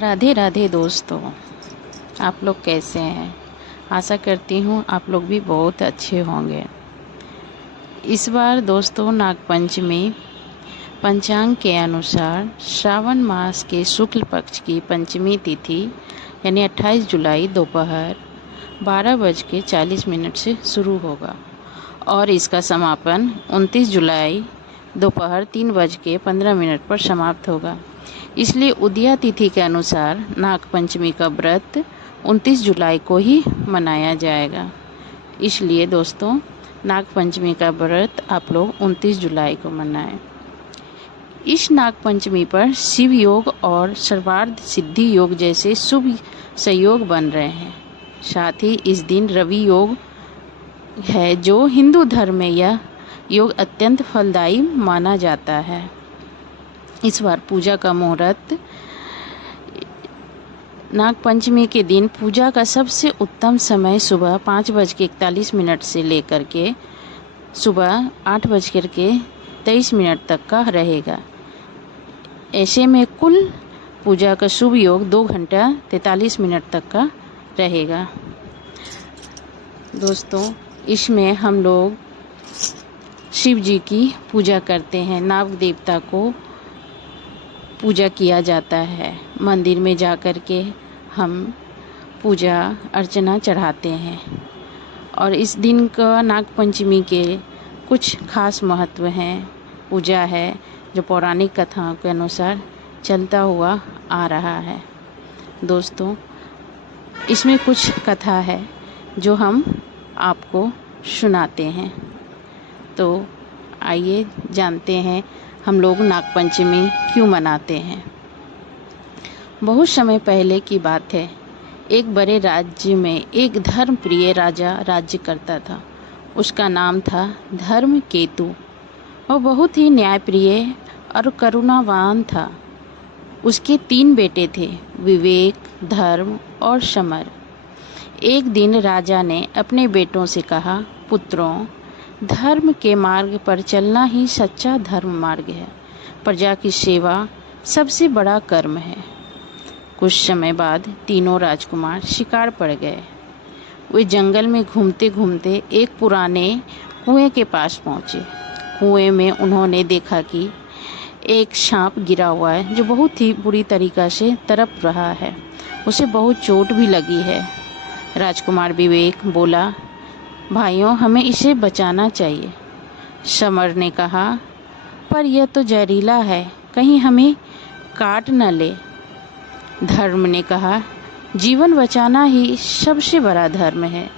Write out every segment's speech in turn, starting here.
राधे राधे दोस्तों, आप लोग कैसे हैं। आशा करती हूँ आप लोग भी बहुत अच्छे होंगे। इस बार दोस्तों नागपंचमी पंचांग के अनुसार श्रावण मास के शुक्ल पक्ष की पंचमी तिथि यानी 28 जुलाई दोपहर 12:40 से शुरू होगा और इसका समापन 29 जुलाई दोपहर 3:15 पर समाप्त होगा। इसलिए उदया तिथि के अनुसार नागपंचमी का व्रत 29 जुलाई को ही मनाया जाएगा। इसलिए दोस्तों नागपंचमी का व्रत आप लोग 29 जुलाई को मनाएं। इस नागपंचमी पर शिव योग और सर्वार्थ सिद्धि योग जैसे शुभ संयोग बन रहे हैं। साथ ही इस दिन रवि योग है, जो हिंदू धर्म में यह योग अत्यंत फलदायी माना जाता है। इस बार पूजा का मुहूर्त नागपंचमी के दिन पूजा का सबसे उत्तम समय सुबह 5:41 से लेकर के सुबह 8:23 तक का रहेगा। ऐसे में कुल पूजा का शुभ योग 2 घंटा 43 मिनट तक का रहेगा। दोस्तों इसमें हम लोग शिव जी की पूजा करते हैं। नाग देवता को पूजा किया जाता है। मंदिर में जा कर के हम पूजा अर्चना चढ़ाते हैं और इस दिन का नागपंचमी के कुछ खास महत्व हैं। पूजा है जो पौराणिक कथाओं के अनुसार चलता हुआ आ रहा है। दोस्तों इसमें कुछ कथा है जो हम आपको सुनाते हैं। तो आइए जानते हैं हम लोग नागपंचमी क्यों मनाते हैं। बहुत समय पहले की बात है। एक बड़े राज्य में एक धर्मप्रिय राजा राज्य करता था। उसका नाम था धर्मकेतु। वह बहुत ही न्यायप्रिय और करुणावान था। उसके 3 बेटे थे, विवेक, धर्म और समर। एक दिन राजा ने अपने बेटों से कहा, पुत्रों, धर्म के मार्ग पर चलना ही सच्चा धर्म मार्ग है। प्रजा की सेवा सबसे बड़ा कर्म है। कुछ समय बाद तीनों राजकुमार शिकार पर गए। वे जंगल में घूमते घूमते एक पुराने कुएं के पास पहुंचे। कुएं में उन्होंने देखा कि एक सांप गिरा हुआ है जो बहुत ही बुरी तरीक़ा से तड़प रहा है। उसे बहुत चोट भी लगी है। राजकुमार विवेक बोला, भाइयों, हमें इसे बचाना चाहिए। समर ने कहा, पर यह तो जहरीला है, कहीं हमें काट न ले। धर्म ने कहा, जीवन बचाना ही सबसे बड़ा धर्म है।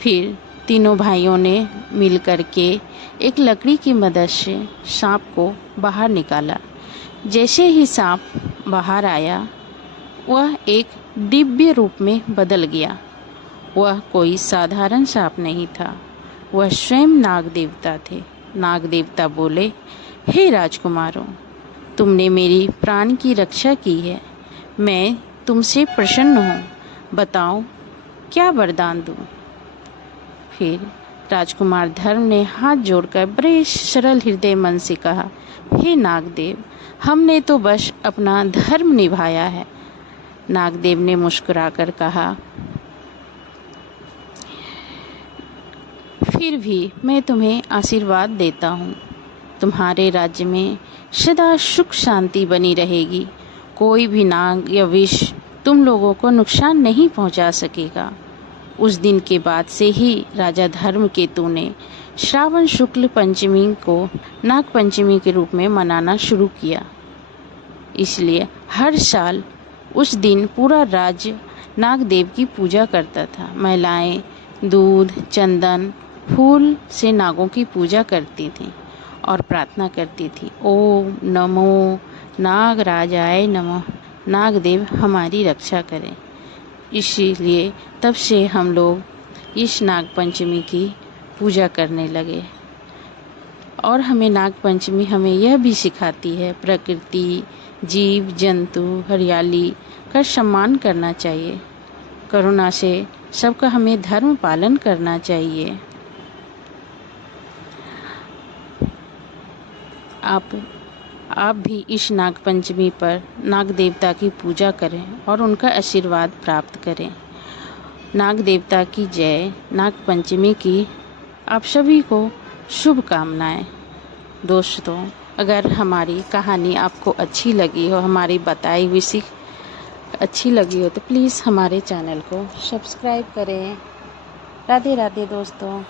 फिर तीनों भाइयों ने मिलकर के एक लकड़ी की मदद से सांप को बाहर निकाला। जैसे ही सांप बाहर आया वह एक दिव्य रूप में बदल गया। वह कोई साधारण सांप नहीं था, वह स्वयं नाग देवता थे। नाग देवता बोले, हे राजकुमारों, तुमने मेरी प्राण की रक्षा की है। मैं तुमसे प्रसन्न हूँ। बताओ क्या वरदान दूँ। फिर राजकुमार धर्म ने हाथ जोड़कर बड़े सरल हृदय मन से कहा, हे नागदेव, हमने तो बस अपना धर्म निभाया है। नागदेव ने मुस्कुराकर कहा, फिर भी मैं तुम्हें आशीर्वाद देता हूँ। तुम्हारे राज्य में सदा सुख शांति बनी रहेगी। कोई भी नाग या विष तुम लोगों को नुकसान नहीं पहुँचा सकेगा। उस दिन के बाद से ही राजा धर्मकेतु ने श्रावण शुक्ल पंचमी को नागपंचमी के रूप में मनाना शुरू किया। इसलिए हर साल उस दिन पूरा राज्य नागदेव की पूजा करता था। महिलाएं दूध, चंदन, फूल से नागों की पूजा करती थीं और प्रार्थना करती थी, ओम नमो नागराजाय नमः, नागदेव हमारी रक्षा करें। इसीलिए तब से हम लोग इस नागपंचमी की पूजा करने लगे। और हमें नागपंचमी हमें यह भी सिखाती है, प्रकृति, जीव जंतु, हरियाली का सम्मान करना चाहिए। करुणा से सबका हमें धर्म पालन करना चाहिए। आप आप भी इस नाग पंचमी पर नाग देवता की पूजा करें और उनका आशीर्वाद प्राप्त करें। नाग देवता की जय। नाग पंचमी की आप सभी को शुभकामनाएं। दोस्तों, अगर हमारी कहानी आपको अच्छी लगी हो, हमारी बताई हुई सीख अच्छी लगी हो, तो प्लीज़ हमारे चैनल को सब्सक्राइब करें। राधे राधे दोस्तों।